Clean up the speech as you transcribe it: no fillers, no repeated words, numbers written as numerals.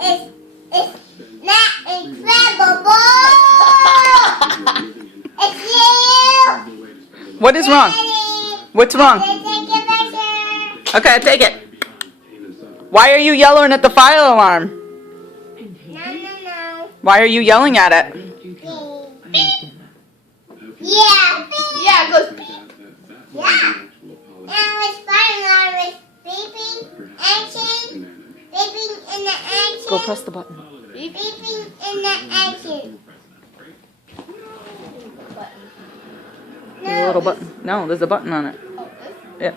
It's not incredible. It's you. What is wrong? What's wrong? Take a picture. Okay, I take it. Why are you yelling at the fire alarm? No. Why are you yelling at it? Beep. Yeah. Beep. Yeah, it goes. Yeah. Now it's fire alarm is beeping. Action. Beeping in the action. Go press the button. Beeping in the action. There's a little button. No, there's a button on it. Oh, this? Yeah.